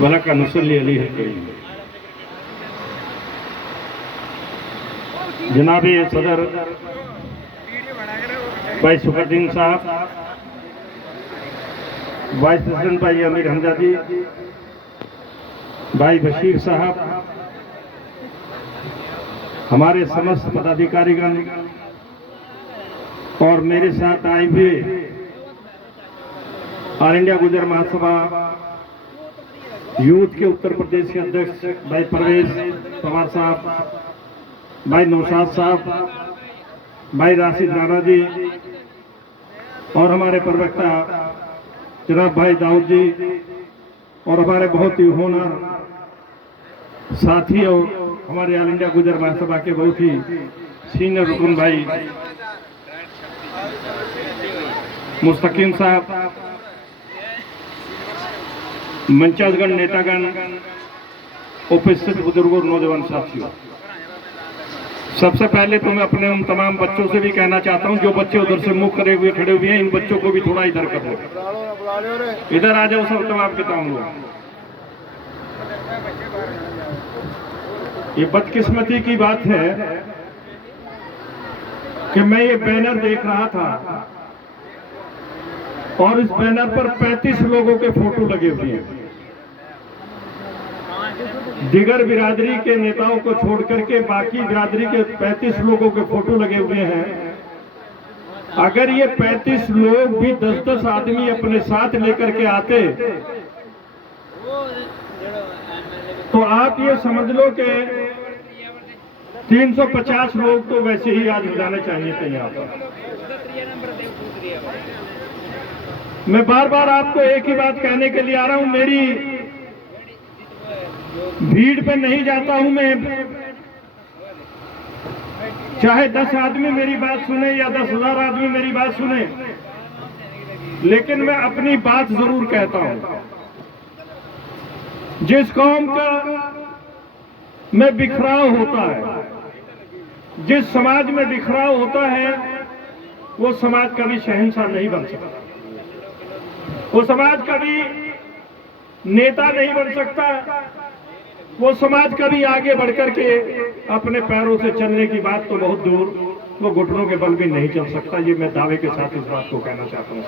वला का नसली अली है कोई। जनाब सदर भाई सुखरदीन साहब, वाइस प्रेसिडेंट भाई अमीर हमजादी, भाई बशीर साहब, हमारे समस्त पदाधिकारीगण और मेरे साथ आए हुए ऑल इंडिया गुर्जर महासभा यूथ के उत्तर प्रदेश के अध्यक्ष भाई परवेज पवार साहब, भाई नौशाद साहब, भाई राशिद राणा जी और हमारे प्रवक्ता जनाब भाई दाऊद जी और हमारे बहुत ही होनर साथी और हमारे ऑल इंडिया गुर्जर महासभा के बहुत ही सीनियर रुकन भाई मुस्तकीम साहब, मंचासगण नेतागण, उपस्थित बुजुर्गों, नौजवान साथियों, सबसे पहले तो मैं अपने उन तमाम बच्चों से भी कहना चाहता हूं जो बच्चे उधर से मुंह करे हुए खड़े हुए हैं, इन बच्चों को भी थोड़ा इधर कर दो, इधर आ जाओ सब तमाम के तमाम लोग। ये बदकिस्मती की बात है कि मैं ये बैनर देख रहा था और इस बैनर पर 35 लोगों के फोटो लगे हुए हैं। दिगर बिरादरी के नेताओं को छोड़ करके बाकी बिरादरी के 35 लोगों के फोटो लगे हुए हैं। अगर ये 35 लोग भी 10-10 आदमी अपने साथ लेकर के आते तो आप ये समझ लो कि 350 लोग तो वैसे ही आज जाने चाहिए थे यहाँ पर। मैं बार बार आपको एक ही बात कहने के लिए आ रहा हूं, मेरी भीड़ पे नहीं जाता हूं मैं, चाहे 10 आदमी मेरी बात सुने या 10,000 आदमी मेरी बात सुने, लेकिन मैं अपनी बात जरूर कहता हूं। जिस कौम का में बिखराव होता है, जिस समाज में बिखराव होता है, वो समाज कभी शहंशाह नहीं बन सकता, वो समाज कभी नेता नहीं बन सकता, वो समाज कभी आगे बढ़कर के अपने पैरों से चलने की बात तो बहुत दूर, वो घुटनों के बल भी नहीं चल सकता। ये मैं दावे के साथ इस बात को कहना चाहता हूं।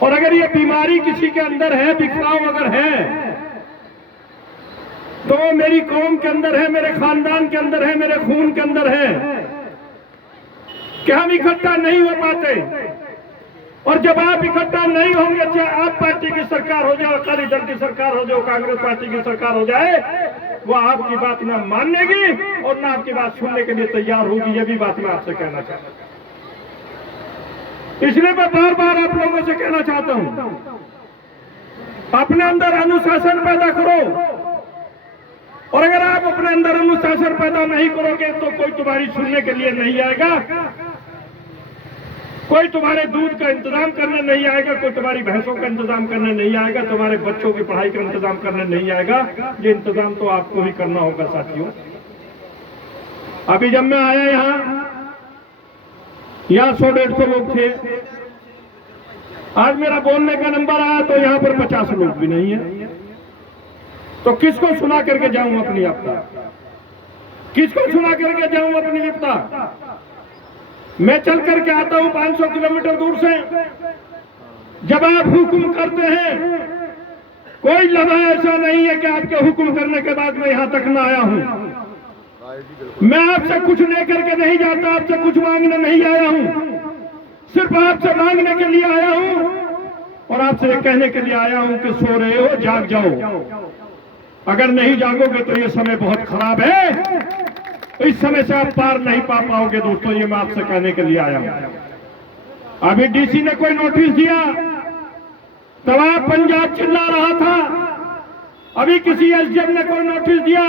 और अगर ये बीमारी किसी के अंदर है, बिखराव अगर है, तो मेरी कौम के अंदर है, मेरे खानदान के अंदर है, मेरे खून के अंदर है कि हम इकट्ठा नहीं हो पाते। और जब आप इकट्ठा नहीं होंगे, चाहे आप पार्टी की सरकार हो जाए, अकाली दल की सरकार हो जाए, कांग्रेस पार्टी की सरकार हो जाए, वो आपकी बात ना मानेगी और ना आपकी बात सुनने के लिए तैयार होगी। ये भी बात मैं आपसे कहना चाहता हूं। इसलिए मैं बार बार आप लोगों से कहना चाहता हूं, अपने अंदर अनुशासन पैदा करो। और अगर आप अपने अंदर अनुशासन पैदा नहीं करोगे तो कोई तुम्हारी सुनने के लिए नहीं आएगा, कोई तुम्हारे दूध का इंतजाम करने नहीं आएगा, कोई तुम्हारी भैंसों का इंतजाम करने नहीं आएगा, तुम्हारे बच्चों की पढ़ाई का इंतजाम करने नहीं आएगा। ये इंतजाम तो आपको ही करना होगा साथियों। अभी जब मैं आया यहाँ 100-150 लोग थे, आज मेरा बोलने का नंबर आया तो यहाँ पर 50 लोग भी नहीं है। तो किसको सुना करके जाऊं अपनी विपदा, किसको सुना करके जाऊं अपनी विपदा? मैं चल करके आता हूं 500 किलोमीटर दूर से। जब आप हुक्म करते हैं, कोई लम्हा ऐसा नहीं है कि आपके हुक्म करने के बाद मैं यहां तक ना आया हूं। मैं आपसे कुछ लेकर के नहीं जाता, आपसे कुछ मांगने नहीं आया हूं, सिर्फ आपसे मांगने के लिए आया हूं और आपसे ये कहने के लिए आया हूं कि सो रहे हो, जाग जाओ। अगर नहीं जागोगे तो ये समय बहुत खराब है, इस समय से आप पार नहीं पा पाओगे दोस्तों। ये मैं आपसे कहने के लिए आया हूं। अभी डीसी ने कोई नोटिस दिया, तब आप पंजाब चिल्ला रहा था। अभी किसी एसडीएम ने कोई नोटिस दिया,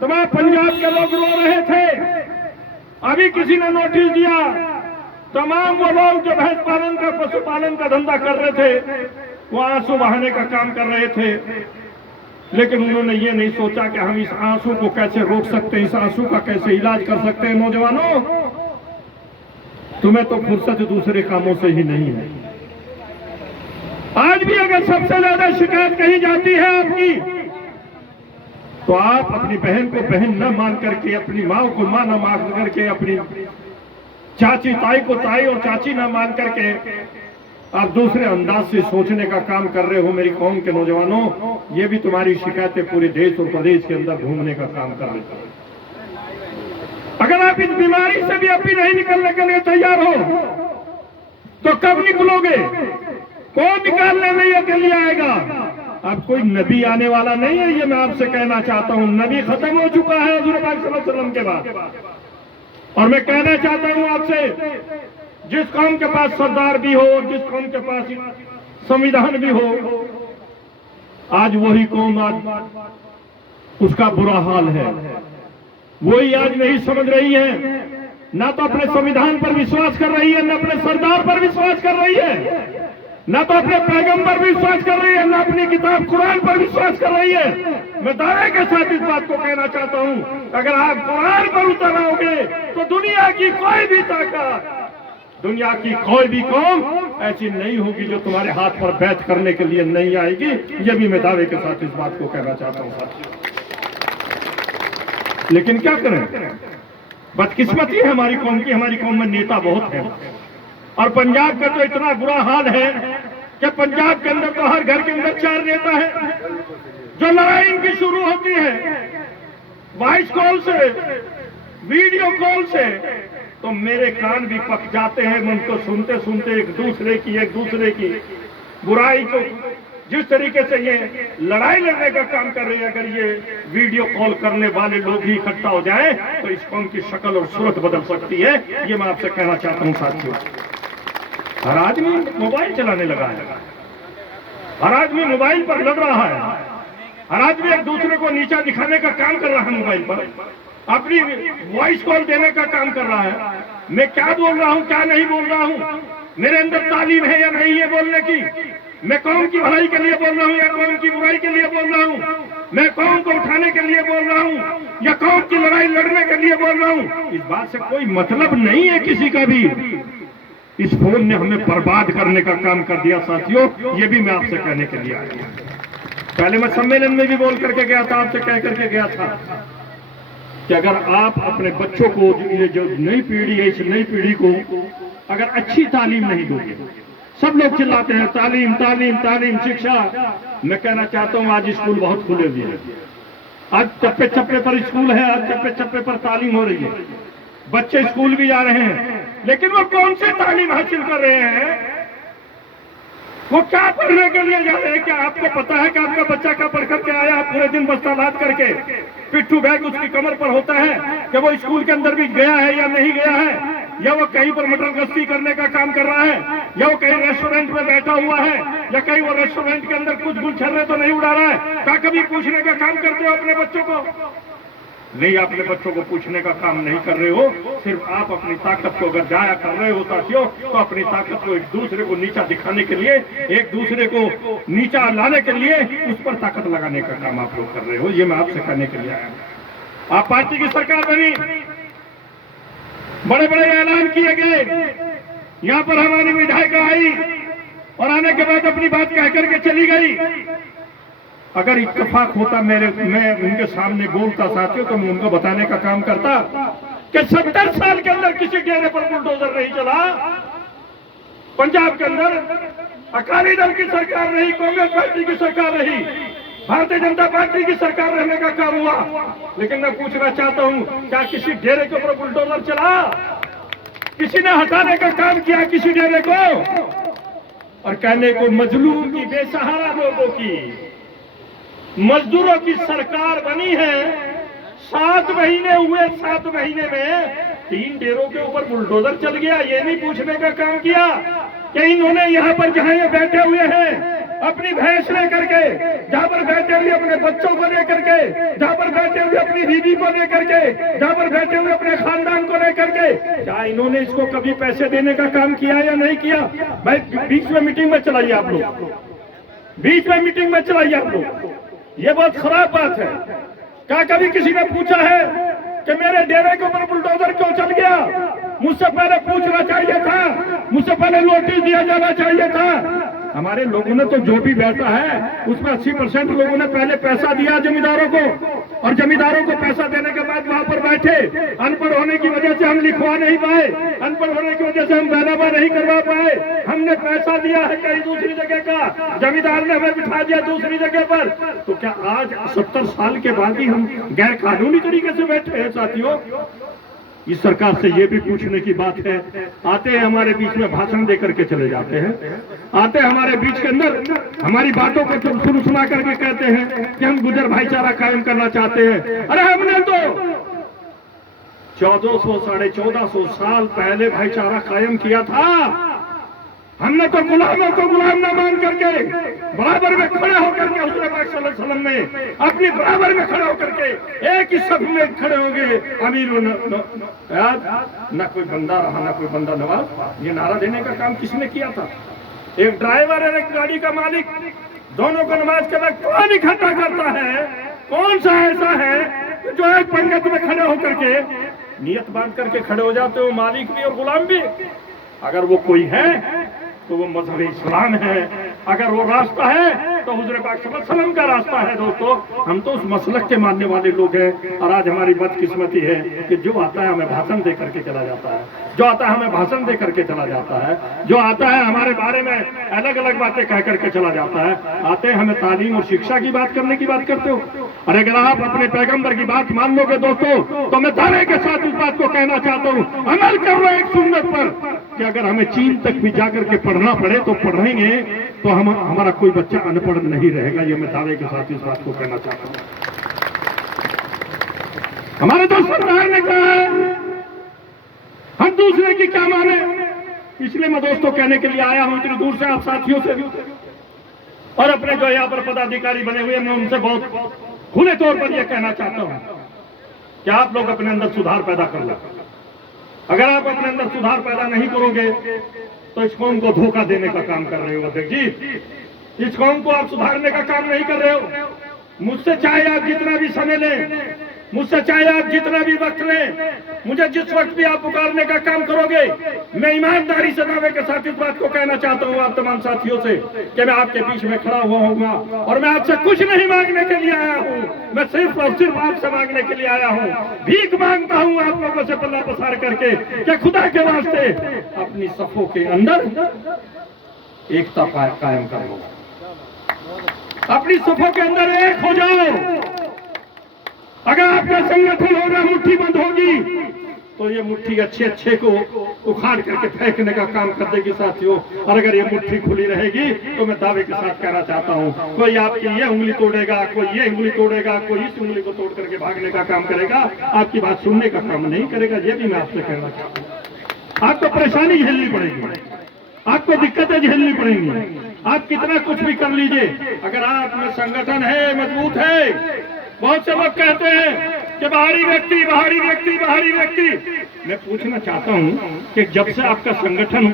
तब आप पंजाब के लोग रो रहे थे। अभी किसी ने नोटिस दिया, तमाम वो लोग जो भैंस पालन का, पशुपालन का धंधा कर रहे थे, वो आंसू बहाने का काम कर रहे थे। लेकिन उन्होंने ये नहीं सोचा कि हम इस आंसू को कैसे रोक सकते हैं, इस आंसू का कैसे इलाज कर सकते हैं। नौजवानों, तुम्हें तो फुर्सत दूसरे कामों से ही नहीं है। आज भी अगर सबसे ज्यादा शिकायत कही जाती है आपकी, तो आप अपनी बहन को बहन न मान करके, अपनी माँ को माँ न मान करके, अपनी चाची ताई को ताई और चाची न मान करके आप दूसरे अंदाज से सोचने का काम कर रहे हो। मेरी कौम के नौजवानों, ये भी तुम्हारी शिकायतें पूरे देश और प्रदेश के अंदर घूमने का काम कर रही है। अगर आप इस बीमारी से भी अभी नहीं निकलने के लिए तैयार हो, तो कब निकलोगे? कौन निकालने नहीं के लिए आएगा? अब कोई नबी आने वाला नहीं है, ये मैं आपसे कहना चाहता हूं। नबी खत्म हो चुका है हुजूर पाक सल्लल्लाहु अलैहि वसल्लम के बाद। और मैं कहना चाहता हूं आपसे, जिस कौम के पास सरदार भी हो, जिस कौम के पास संविधान भी हो, आज वही कौम आज उसका बुरा हाल है। वही आज नहीं समझ रही है, ना तो अपने संविधान पर विश्वास कर रही है, ना अपने सरदार पर विश्वास कर रही है, ना तो अपने पैगंबर पर विश्वास कर रही है, ना अपनी किताब कुरान पर विश्वास कर रही है। मैं दावे के साथ इस बात को कहना चाहता हूं, अगर आप कुरान पर उतर आओगे तो दुनिया की कोई भी ताकत, दुनिया की कोई भी कौम ऐसी नहीं होगी जो तुम्हारे हाथ पर बैठ करने के लिए नहीं आएगी। ये भी मैं दावे के साथ इस बात को कहना चाहता हूं साथियों। लेकिन क्या करें, बदकिस्मती है हमारी कौम की। हमारी कौम में नेता बहुत है, और पंजाब का तो इतना बुरा हाल है कि पंजाब के अंदर तो हर घर के अंदर 4 नेता है। जो लड़ाई इनकी शुरू होती है वॉइस कॉल से, वीडियो कॉल से, तो मेरे कान भी पक जाते हैं। मैं उनको सुनते सुनते एक दूसरे की बुराई को, जिस तरीके से ये लड़ाई लड़ने का काम कर रहे हैं, अगर ये वीडियो कॉल करने वाले लोग ही इकट्ठा हो जाएं तो इस कौम की शक्ल और सूरत बदल सकती है। ये मैं आपसे कहना चाहता हूं साथियों। हर आदमी मोबाइल चलाने लगा है, हर आदमी मोबाइल पर लग रहा है, हर आदमी एक दूसरे को नीचा दिखाने का काम कर रहा है, मोबाइल पर अपनी वॉइस कॉल देने का काम कर रहा है। मैं क्या बोल रहा हूं, क्या नहीं बोल रहा हूं, मेरे अंदर तालीम है या नहीं है बोलने की, मैं कौम की भलाई के लिए बोल रहा हूं या कौम की बुराई के लिए बोल रहा हूं, मैं कौम को उठाने के लिए बोल रहा हूं या कौम की लड़ाई लड़ने के लिए बोल रहा हूं, इस बात से कोई मतलब नहीं है किसी का भी। इस फोन ने हमें बर्बाद करने का काम कर दिया साथियों। ये भी मैं आपसे कहने के लिए आया। पहले मैं सम्मेलन में भी बोल करके गया था, आपसे कह करके गया था कि अगर आप अपने बच्चों को, ये जो नई पीढ़ी है, इस नई पीढ़ी को अगर अच्छी तालीम नहीं दोगे, सब लोग चिल्लाते हैं तालीम तालीम तालीम शिक्षा। मैं कहना चाहता हूं आज स्कूल बहुत खुले हुए हैं, आज चप्पे चप्पे पर स्कूल है, आज चप्पे चप्पे पर तालीम हो रही है, बच्चे स्कूल भी जा रहे हैं, लेकिन वो कौन से तालीम हासिल कर रहे हैं, वो क्या पढ़ने के लिए जा रहे हैं? क्या आपको पता है कि आपका बच्चा क्या पढ़ करके आया? पूरे दिन बस्ता लाद करके पिट्ठू बैग उसकी कमर पर होता है कि वो स्कूल के अंदर भी गया है या नहीं गया है, या वो कहीं पर मटर गश्ती करने का काम कर रहा है, या वो कहीं रेस्टोरेंट में बैठा हुआ है, या कहीं वो रेस्टोरेंट के अंदर कुछ गुलछर्रे तो नहीं उड़ा रहा है? क्या कभी पूछने का काम करते हो अपने बच्चों को? नहीं, अपने बच्चों को पूछने का काम नहीं कर रहे हो। सिर्फ आप अपनी ताकत को अगर जाया कर रहे हो साथियों, तो अपनी ताकत को एक दूसरे को नीचा दिखाने के लिए, एक दूसरे को नीचा लाने के लिए उस पर ताकत लगाने का काम आप लोग कर रहे हो। ये मैं आपसे कहने के लिए आया। आप पार्टी की सरकार बनी, बड़े बड़े ऐलान किए गए, यहाँ पर हमारी विधायिका आई और आने के बाद अपनी बात कह करके चली गई। अगर इत्तेफाक होता मैं उनके सामने बोलता साथियों, तो मैं उनको बताने का काम करता कि 70 साल के अंदर किसी डेरे पर बुलडोजर नहीं चला। पंजाब के अंदर अकाली दल की सरकार रही, कांग्रेस पार्टी की सरकार रही, भारतीय जनता पार्टी की सरकार रहने का काम हुआ, लेकिन मैं पूछना चाहता हूं, क्या किसी डेरे के ऊपर बुलडोजर चला? किसी ने हटाने का काम किया किसी डेरे को? और कहने को मजलूम की, बेसहारा लोगों की, मजदूरों की सरकार बनी है। 7 महीने हुए, 7 महीने में 3 डेरों के ऊपर बुलडोजर चल गया। ये नहीं पूछने का काम किया कि इन्होंने यहाँ पर जहां ये बैठे हुए हैं अपनी भैंस लेकर के, जहां पर बैठे हुए अपने बच्चों को लेकर के, जहां पर बैठे हुए अपनी बीवी को लेकर के, जहां पर बैठे हुए अपने खानदान को लेकर के, क्या इन्होंने इसको कभी पैसे देने का काम किया या नहीं किया? भाई बीच में मीटिंग में चलाइए आप लोग, बीच में मीटिंग में चलाइए आप लोग। ये बहुत खराब बात है। क्या कभी किसी ने पूछा है कि मेरे डेरे के ऊपर बुलडोजर क्यों चल गया? मुझसे पहले पूछना चाहिए था, मुझसे पहले नोटिस दिया जाना चाहिए था। हमारे लोगों ने तो जो भी बैठा है उसमें 80% लोगों ने पहले पैसा दिया जमींदारों को, और जमींदारों को पैसा देने के बाद वहां पर बैठे। अनपढ़ होने की वजह से हम लिखवा नहीं पाए, अनपढ़ होने की वजह से हम बैनामा नहीं करवा पाए। हमने पैसा दिया है कहीं दूसरी जगह का, जमींदार ने हमें बिठा दिया दूसरी जगह पर। तो क्या आज 70 साल के बाद ही हम गैर कानूनी तरीके से बैठे हैं? साथियों, इस सरकार से ये भी पूछने की बात है, आते हैं हमारे बीच में भाषण देकर के चले जाते हैं, आते हैं हमारे बीच के अंदर हमारी बातों को सुना करके कहते हैं कि हम गुजर भाईचारा कायम करना चाहते हैं। अरे हमने तो 1400 साढ़े 1400 साल पहले भाईचारा कायम किया था। हमने तो गुलामों को गुलाम न मान करके बराबर में खड़े होकर के हुजूर पाक सल्लल्लाहु अलैहि वसल्लम ने अपनी बराबर में खड़े होकर के एक ही सफ में खड़े हो गए। अमीर न कोई बंदा रहा न कोई बंदा नवाज, ये नारा देने का काम किसने किया था? एक ड्राइवर और एक गाड़ी का मालिक, दोनों को नमाज के वक्त कौन इकट्ठा करता है? कौन सा ऐसा है जो एक पंगत में खड़े होकर के नियत बांध करके खड़े हो जाते हो, मालिक भी और गुलाम भी? अगर वो कोई है तो वो मजहब इस्लाम है, अगर वो रास्ता है तो हुजूर पाक सल्लल्लाहु अलैहि वसल्लम का रास्ता है। दोस्तों, हम तो उस मसलक के मानने वाले लोग हैं, और आज हमारी बदकिस्मती है कि जो आता है हमें भाषण दे करके चला जाता है, जो आता है हमें भाषण दे करके चला जाता है, जो आता है हमारे बारे में अलग अलग बातें कह करके चला जाता है। आते हैं हमें तालीम और शिक्षा की बात करने की बात करते हो। और अगर आप अपने पैगंबर की बात मान लोगे दोस्तों, तो मैं दावे के साथ उस बात को कहना चाहता हूँ, अमल कर रहे एक सुन्नत पर, कि अगर हमें चीन तक भी जाकर के पढ़ना पड़े तो पढ़ेंगे, तो हमारा कोई बच्चा अनपढ़ नहीं रहेगा। ये मैं दावे के साथ इस बात को कहना चाहता हूँ। हमारे दोस्त सरकार ने कहा है हम दूसरे की क्या माने, इसलिए मैं दोस्तों कहने के लिए आया हूं इतनी दूर से, आप साथियों से और अपने जो यहाँ पर पदाधिकारी बने हुए, मैं उनसे बहुत खुले तौर पर यह कहना चाहता हूं कि आप लोग अपने अंदर सुधार पैदा कर लो। अगर आप अपने अंदर सुधार पैदा नहीं करोगे तो इस कौम को धोखा देने का काम कर रहे हो अध्यक्ष जी। इस कौम को आप सुधारने का काम नहीं कर रहे हो। मुझसे चाहे आप जितना भी समय लें, मुझसे चाहे आप जितना भी वक्त लें, मुझे जिस वक्त भी आप पुकारने का काम करोगे, मैं ईमानदारी से दावे के साथ इस बात को कहना चाहता हूँ आप तमाम साथियों से कि मैं आपके बीच में खड़ा हुआ होऊंगा, और मैं आपसे कुछ नहीं मांगने के लिए आया हूँ, मैं सिर्फ और सिर्फ आपसे मांगने के लिए आया हूँ। भीख मांगता हूँ आप लोगों से पल्ला पसार करके कि खुदा के वास्ते अपनी सफों के अंदर एकता कायम कर लो, अपनी सफों के अंदर एक हो जाओ। अगर आपका संगठन होगा, मुट्ठी बंद होगी, तो ये मुट्ठी अच्छे अच्छे को उखाड़ करके फेंकने का काम कर देगी साथियों। और अगर ये मुट्ठी खुली रहेगी तो मैं दावे के साथ कहना चाहता हूँ, कोई आपकी ये उंगली तोड़ेगा, कोई ये उंगली तोड़ेगा, कोई इस उंगली को तोड़ करके भागने का काम करेगा, आपकी बात सुनने का काम नहीं करेगा। ये भी मैं आपसे कहना चाहता हूँ। आपको परेशानी झेलनी पड़ेगी, आपको दिक्कतें झेलनी पड़ेंगी। आप कितना कुछ भी कर लीजिए, अगर आप में संगठन है, मजबूत है। बहुत से लोग कहते हैं कि बाहरी व्यक्ति, बाहरी व्यक्ति, बाहरी व्यक्ति। मैं पूछना चाहता हूं कि जब से आपका संगठन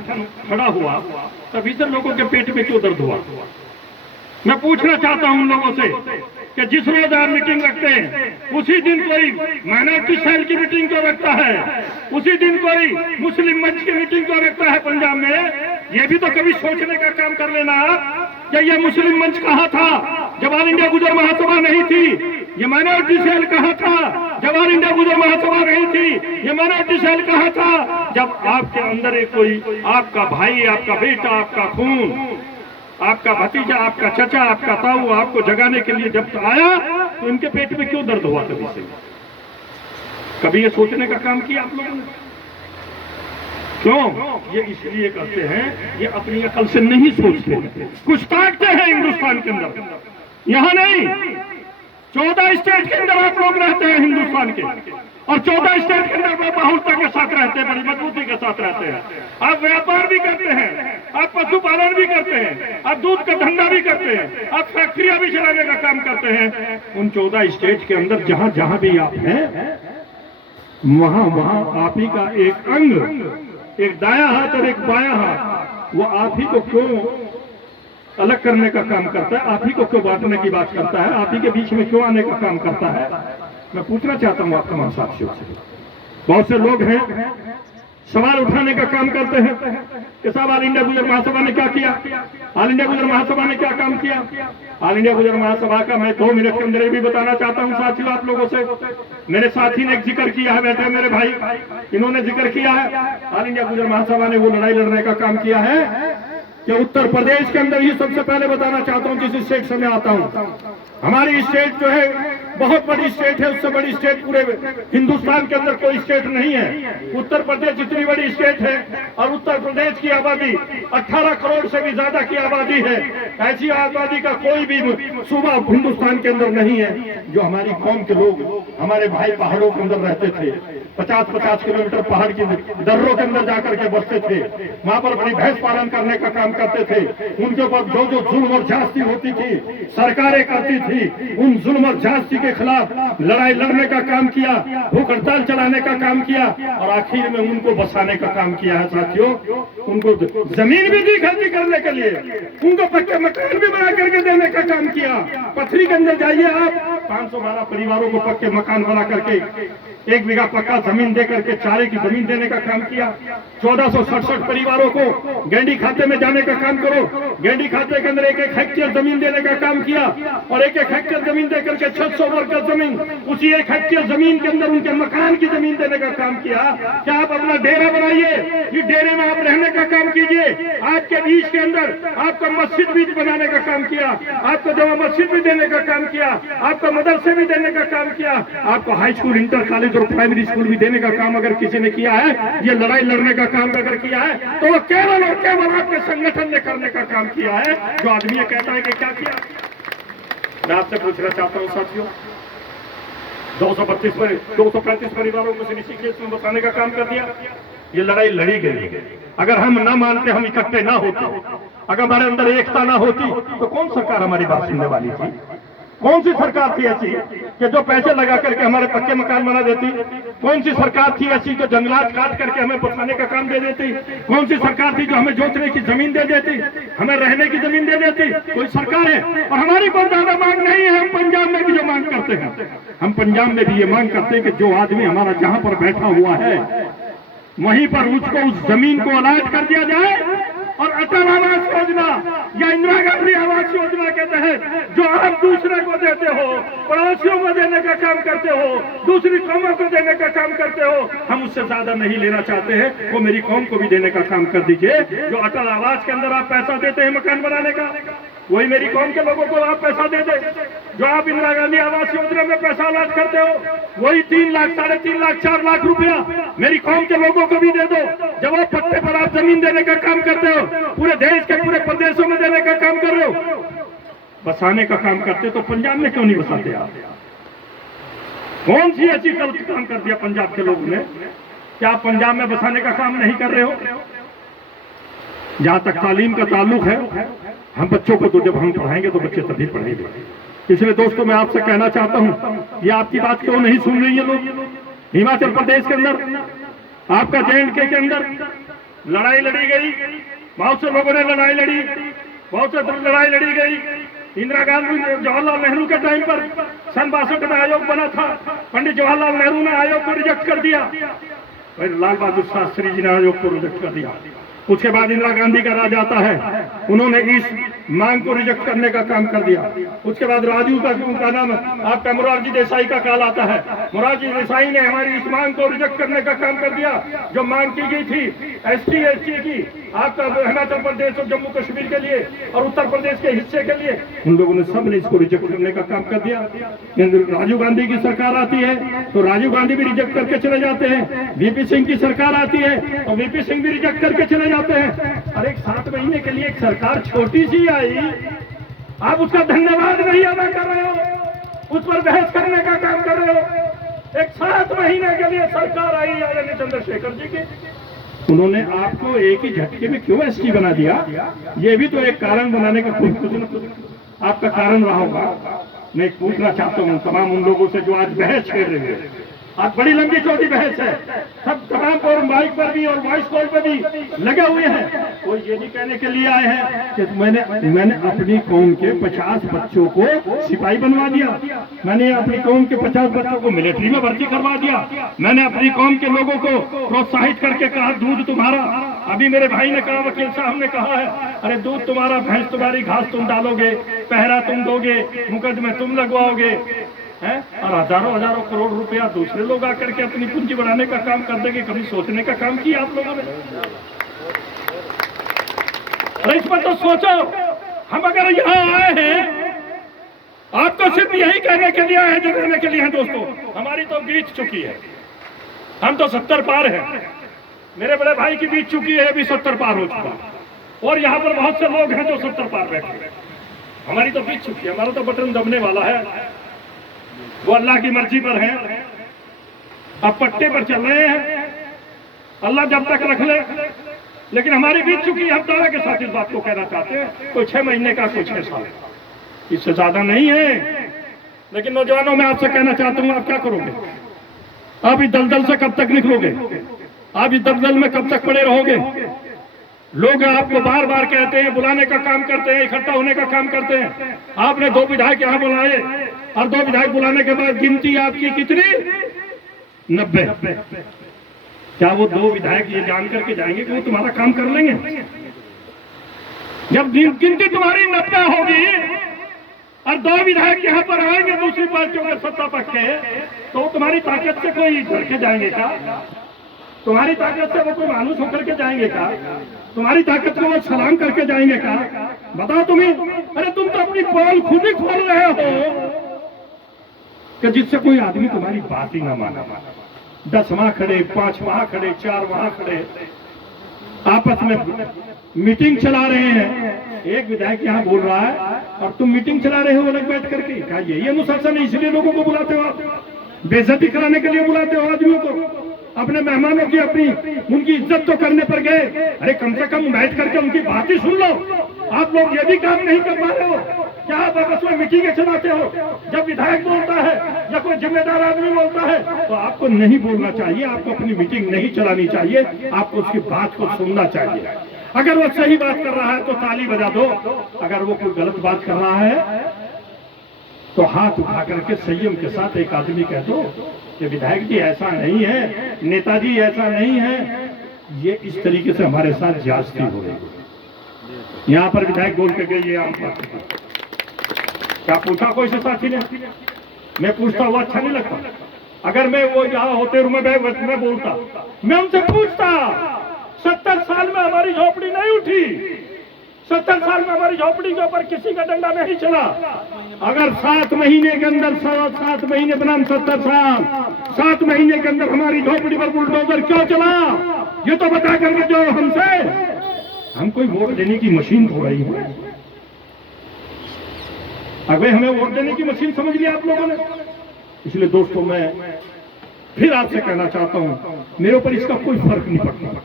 खड़ा हुआ तभी से लोगों के पेट में क्यों दर्द हुआ? मैं पूछना चाहता हूं उन लोगों से कि जिस रोज आप मीटिंग रखते हैं उसी दिन कोई माइनॉरिटी सेल की मीटिंग क्यों रखता है, उसी दिन कोई मुस्लिम मंच की मीटिंग क्यों रखता है पंजाब में? ये भी तो कभी सोचने का काम कर लेना कि ये मुस्लिम मंच कहाँ था जब ऑल इंडिया गुजर महासभा नहीं थी? ये माइनॉरिटी सेल कहाँ था जब ऑल इंडिया गुजर महासभा नहीं थी? ये माइनॉरिटी सेल कहाँ था जब आपके अंदर एक कोई आपका भाई, आपका बेटा, आपका खून, आपका भतीजा, आपका चचा, आपका ताऊ आपको जगाने के लिए जब आया तो इनके पेट में क्यों दर्द हुआ? कभी से कभी ये सोचने का काम किया आप लोगों ने? क्यों? ये इसलिए करते हैं, ये अपनी अकल से नहीं सोचते। कुछ ताकते हैं हिंदुस्तान के अंदर, यहाँ नहीं। 14 स्टेट के अंदर आप लोग रहते हैं हिंदुस्तान के, और 14 स्टेट के अंदर बहुलता के साथ रहते हैं, बड़ी मजबूती के साथ रहते हैं। आप व्यापार भी करते हैं, आप पशुपालन भी करते हैं, आप दूध का धंधा भी करते हैं, आप फैक्ट्रियां भी चलाने का काम करते हैं। उन 14 स्टेट के अंदर जहां जहां भी आप हैं, वहां वहां आप ही का एक अंग, एक दाया हाथ और एक बाया हाथ, वो आप ही को क्यों अलग करने का काम करता है? आप ही को क्यों बांटने की बात करता है? आप ही के बीच में क्यों आने का काम करता है? मैं पूछना चाहता हूं आप तमाम साथियों से। बहुत से लोग हैं सवाल उठाने का काम करते हैं कि साहब ऑल इंडिया गुर्जर महासभा ने क्या किया, ऑल इंडिया गुर्जर महासभा ने क्या काम किया। ऑल इंडिया गुर्जर महासभा का मैं 2 मिनट के अंदर ये भी बताना चाहता हूं साथियों आप लोगों से। मेरे साथी ने एक जिक्र किया है, बैठे मेरे भाई, इन्होंने जिक्र किया है ऑल इंडिया गुर्जर महासभा ने वो लड़ाई लड़ने का काम किया है कि उत्तर प्रदेश के अंदर ही सबसे पहले बताना चाहता हूं जिस स्टेट से मैं आता हूं। हमारी स्टेट जो है बहुत बड़ी स्टेट है, उससे बड़ी स्टेट पूरे हिंदुस्तान के अंदर कोई स्टेट नहीं है। उत्तर प्रदेश जितनी बड़ी स्टेट है और उत्तर प्रदेश की आबादी 18 करोड़ से भी ज्यादा की आबादी है। ऐसी आबादी का कोई भी सूबा हिंदुस्तान के अंदर नहीं है जो हमारी कौम के लोग, हमारे भाई पहाड़ों के अंदर रहते थे, 50-50 किलोमीटर पहाड़ की दर्रों के अंदर जाकर के बसते थे, वहां पर अपनी भैंस पालन करने का काम करते थे। उनके ऊपर जो जो जुल्म और ज्यादती होती थी सरकारें करती थी, उन जुल्म और ज्यादती के खिलाफ लड़ाई लड़ने का काम किया, भूख हड़ताल चलाने का काम किया और आखिर में उनको बसाने का काम किया है साथियों। उनको जमीन भी दी खरीदी करने के लिए, उनको पक्के मकान भी बना करके देने का काम किया। पथरी के अंदर जाइए आप, 512 परिवारों को पक्के मकान बना करके 1 बीघा पक्का जमीन दे करके चारे की जमीन देने का काम किया। 1467 परिवारों को गेंडी खाते में जाने का काम करो, गेंडी खाते के अंदर 1-1 हेक्टेयर जमीन देने का काम किया और 1-1 हेक्टेयर जमीन देकर के 600 वर्ग जमीन, उसी 1 हेक्टेयर जमीन के अंदर उनके मकान की जमीन देने का काम किया। क्या आप अपना डेरा बनाइए, इस डेरे में आप रहने का काम कीजिए। आपके बीच के अंदर आपका मस्जिद भी बनाने का काम किया, आपको जमा मस्जिद भी देने का काम किया, आपको मदरसे भी देने का काम किया, आपको हाई स्कूल, इंटर कॉलेज और प्राइमरी स्कूल भी देने का काम अगर किसी ने किया है, ये लड़ाई लड़ने का काम अगर किया है तो वो केवल और केवल आपके संगठन ने करने का काम किया है। जो आदमी ये कहता है कि क्या किया, मैं आपसे पूछना चाहता हूं साथियों, 235 परिवारों को इसी केस में बताने का काम कर दिया। ये लड़ाई लड़ी गई। अगर हम ना मानते, हम इकट्ठे ना होते, अगर हमारे अंदर एकता ना होती तो कौन सरकार हमारी बात सुनने वाली थी? कौन सी सरकार थी ऐसी कि जो पैसे लगा करके हमारे पक्के मकान बना देती? कौन सी सरकार थी ऐसी जो जंगलात काट करके हमें बसाने का काम दे देती? कौन सी सरकार थी जो हमें जोतने की जमीन दे देती, हमें रहने की जमीन दे देती? कोई सरकार है? और हमारी बहुत ज्यादा मांग नहीं है। हम पंजाब में भी जो मांग करते हैं, हम पंजाब में भी ये मांग करते हैं कि जो आदमी हमारा जहां पर बैठा हुआ है वहीं पर उसको उस जमीन को अलॉट कर दिया जाए और अटल आवास योजना या इंदिरा गांधी आवास योजना के तहत जो आप दूसरे को देते हो, पड़ोसियों को देने का काम करते हो, दूसरी कौमों को देने का काम करते हो, हम उससे ज्यादा नहीं लेना चाहते हैं, वो मेरी कौम को भी देने का काम कर दीजिए। जो अटल आवास के अंदर आप पैसा देते हैं मकान बनाने का, वही मेरी कौम के लोगों को आप पैसा दे दे। जो आप इंदिरा गांधी आवास योजना में पैसा अलॉट करते हो, वही 3 लाख, 3.5 लाख, 4 लाख रुपया मेरी कौम के लोगों को भी दे दो। जब आप पट्टे पर आप जमीन देने का काम करते हो, पूरे देश के पूरे प्रदेशों में देने का काम कर रहे हो, बसाने का काम करते तो पंजाब में क्यों नहीं बसाते आप? कौन सी ऐसी गलत काम कर दिया पंजाब के लोगों ने क्या आप पंजाब में बसाने का काम नहीं कर रहे हो? जहां तक तालीम का ताल्लुक है, हम बच्चों को तो जब हम पढ़ाएंगे तो बच्चे तभी पढ़ेंगे। इसलिए दोस्तों मैं आपसे कहना चाहता हूं, ये आपकी बात क्यों नहीं सुन रही है लोग? हिमाचल प्रदेश के अंदर, आपका J&K के अंदर लड़ाई लड़ी गई, बहुत से लोगों ने लड़ाई लड़ी, बहुत से लड़ाई लड़ी गई। इंदिरा गांधी, जवाहरलाल नेहरू के टाइम पर सन 62 में आयोग बना था, पंडित जवाहरलाल नेहरू ने आयोग को रिजेक्ट कर दिया, लाल बहादुर शास्त्री जी ने आयोग को रिजेक्ट कर दिया। उसके बाद इंदिरा गांधी का राज आता है, उन्होंने इस मांग को रिजेक्ट करने का काम कर दिया। उसके बाद राजू का उनका नाम आपका मोरारजी देसाई का काल आता है, मोरारजी देसाई ने हमारी इस मांग को रिजेक्ट करने का काम कर दिया। जो मांग की गई थी ST ST की, आपका हिमाचल प्रदेश और जम्मू कश्मीर के लिए और उत्तर प्रदेश के हिस्से के लिए, उन लोगों ने सबने इसको रिजेक्ट करने का काम कर दिया। राजीव गांधी की सरकार आती है तो राजीव गांधी भी रिजेक्ट करके चले जाते हैं, VP सिंह की सरकार आती है तो VP सिंह भी रिजेक्ट करके चले जाते हैं। अरे 7 महीने के लिए एक सरकार छोटी सी आई, आप उसका धन्यवाद नहीं अदा कर रहे हो, उस पर बहस करने का काम कर रहे हो। एक 7 महीने के लिए सरकार आई यानी चंद्रशेखर जी की, उन्होंने आपको एक ही झटके में क्यों ST बना दिया? ये भी तो एक कारण बनाने का कुछ न कुछ आपका कारण रहा होगा। मैं पूछना चाहता हूँ तमाम उन लोगों से जो आज बहस कर रहे हैं, आज बड़ी लंबी चौड़ी बहस है, सब तमाम और माइक पर भी और वॉइस कॉल पर भी लगे हुए हैं। कोई ये नहीं कहने के लिए आए हैं कि मैंने अपनी कौम के 50 बच्चों को सिपाही बनवा दिया, मैंने अपनी कौम के 50 बच्चों को मिलिट्री में भर्ती करवा दिया, मैंने अपनी कौम के लोगों को प्रोत्साहित करके कहा दूध तुम्हारा, अभी मेरे भाई ने कहा, वकील साहब ने कहा है, अरे दूध तुम्हारा, भैंस तुम्हारी, घास तुम डालोगे, पहरा तुम दोगे, मुकदमे तुम लगवाओगे हैं, और हजारों हजारों करोड़ रुपया दूसरे लोग आकर के अपनी पूंजी बढ़ाने का काम कर देंगे। कभी सोचने का काम किया आप लोगों ने? अरे इस पर तो सोचो। हम अगर यहाँ आए हैं आपको सिर्फ यही कहने के लिए आए, जो कहने के लिए हैं दोस्तों, हमारी तो बीत चुकी है, हम तो 70 पार हैं, मेरे बड़े भाई की बीत चुकी है, अभी 70 पार हो चुका, और यहाँ पर बहुत से लोग हैं जो 70 पार बैठे, हमारी तो बीत चुकी है, हमारा तो बटन दबने वाला है, वो अल्लाह की मर्जी पर है, अब पट्टे पर चल रहे हैं, अल्लाह जब तक रख ले, लेकिन हमारी बीत चुकी है। हम दावे के साथ इस बात को कहना चाहते हैं, कोई 6 महीने का, कोई 6 साल, इससे ज्यादा नहीं है। लेकिन नौजवानों, मैं आपसे कहना चाहता हूं, आप क्या करोगे? आप इस दलदल से कब तक निकलोगे? आप इस दलदल में कब तक पड़े रहोगे? लोग आपको बार बार कहते हैं, बुलाने का काम करते हैं, इकट्ठा होने का काम करते हैं। आपने 2 विधायक यहाँ बुलाए, और 2 विधायक बुलाने के बाद गिनती आपकी कितनी? 90। क्या वो 2 विधायक ये जान करके जाएंगे कि वो तुम्हारा काम कर लेंगे? जब गिनती तुम्हारी 90 होगी और 2 विधायक यहाँ पर आएंगे दूसरी पार्टियों के सत्ता पक्ष के, तो तुम्हारी ताकत से कोई डर के जाएंगे क्या? तुम्हारी ताकत से वो कोई मानुस होकर के जाएंगे क्या? तुम्हारी ताकत को वो सलाम करके जाएंगे क्या? बताओ तुम्हें। अरे तुम तो अपनी पोल खुद ही खोल रहे हो कि जिससे कोई आदमी तुम्हारी बात ही ना माना। 10 वहां खड़े, 5 वहां खड़े, 4 वहां खड़े, आपस में मीटिंग चला रहे हैं। एक विधायक यहाँ बोल रहा है और तुम मीटिंग चला रहे हो अलग बैठ करके। क्या यही अनुशासन है? इसलिए लोगों को बुलाते हो आप, बेइज्जती कराने के लिए बुलाते हो आदमियों को? अपने मेहमानों की अपनी उनकी इज्जत तो करने पर गए, अरे कम से कम बैठ करके उनकी बात ही सुन लो। आप लोग ये भी काम नहीं कर पा रहे हो, क्या आप आपस में मीटिंगें चलाते हो? जब विधायक बोलता है या कोई जिम्मेदार आदमी बोलता है तो आपको नहीं बोलना चाहिए, आपको अपनी मीटिंग नहीं चलानी चाहिए, आपको उसकी बात को सुनना चाहिए। अगर वो सही बात कर रहा है तो ताली बजा दो, अगर वो कोई गलत बात कर रहा है तो हाथ उठा करके संयम के साथ एक आदमी कह दो कि विधायक जी ऐसा नहीं है, नेताजी ऐसा नहीं है। ये इस तरीके से हमारे साथ ज्यादती हो रही है। यहाँ पर विधायक बोल के गए, ये आम बात है। क्या पूछा कोई से साथी ने? मैं पूछता हुआ अच्छा नहीं लगता। अगर मैं वो यहाँ होते रूम में बोलता, मैं उनसे पूछता, 70 साल में हमारी झोपड़ी नहीं उठी, 70 साल में हमारी झोपड़ी के ऊपर किसी का डंडा नहीं चला। अगर 7 महीने के अंदर 7 महीने बनाम 70 साल, 7 महीने के अंदर हमारी झोपड़ी पर बुलडोजर क्यों चला? ये तो बता करके जो हमसे, हम कोई वोट देने की मशीन हो रही है? अगर हमें वोट देने की मशीन समझ लिया आप लोगों ने। इसलिए दोस्तों, मैं फिर आपसे कहना चाहता हूं, मेरे ऊपर इसका कोई फर्क नहीं पड़ता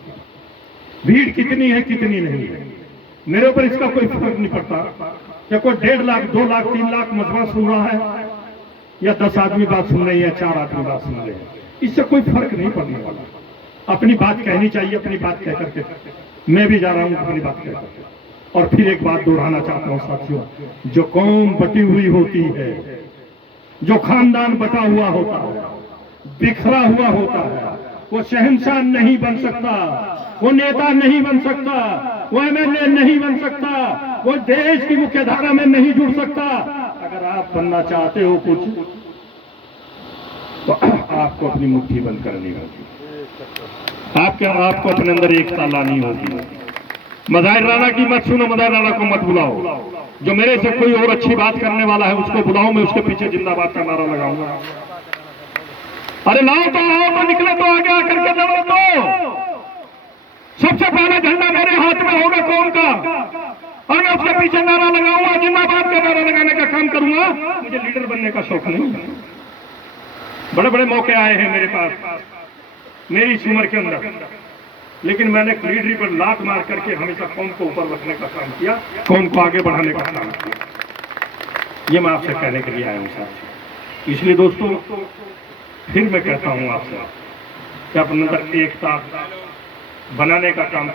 भीड़ कितनी है कितनी नहीं है, मेरे ऊपर इसका कोई फर्क नहीं पड़ता। क्या कोई 1.5 लाख 2 लाख 3 लाख मजमा सुन रहा है, या 10 आदमी बात सुन रहे हैं, 4 आदमी बात सुन रहे हैं, इससे कोई फर्क नहीं पड़ने वाला। अपनी बात कहनी चाहिए, अपनी बात कह करके मैं भी जा रहा हूं अपनी बात कह करके। और फिर एक बात दोहराना चाहता हूं साथियों, जो कौम बटी हुई होती है, जो खानदान बटा हुआ होता है, बिखरा हुआ होता है, वो शहंशाह नहीं बन सकता, वो नेता नहीं बन सकता, वो एमएलए नहीं बन सकता, वो देश की मुख्य धारा में नहीं जुड़ सकता। अगर आप बनना चाहते हो कुछ, तो आपको अपनी मुट्ठी बंद करनी होगी, आपको अपने अंदर एकता लानी होगी। मज़ाहिर राणा की मत सुनो, मज़ाहिर राणा को मत बुलाओ। जो मेरे से कोई और अच्छी बात करने वाला है उसको बुलाओ, मैं उसके पीछे जिंदाबाद का नारा लगाऊंगा। अरे लाओ तो आओ तो निकले तो आगे आकर के लड़ो तो। सबसे पहला झंडा मेरे हाथ में होगा कौम का, और मैं उसके पीछे नारा लगाऊंगा, जिंदाबाद का नारा लगाने का काम करूंगा। मुझे लीडर बनने का शौक नहीं है। बड़े बड़े मौके आए हैं मेरे पास मेरी इस उम्र के अंदर, लेकिन मैंने लीडरी पर लात मार करके हमेशा कौम को ऊपर रखने का काम किया, कौम को आगे बढ़ाने का काम किया। ये मैं आपसे कहने के लिए आया हूं साहब। इसलिए दोस्तों, फिर मैं कहता हूं आपसे कि अपने अंदर एकता बनाने का काम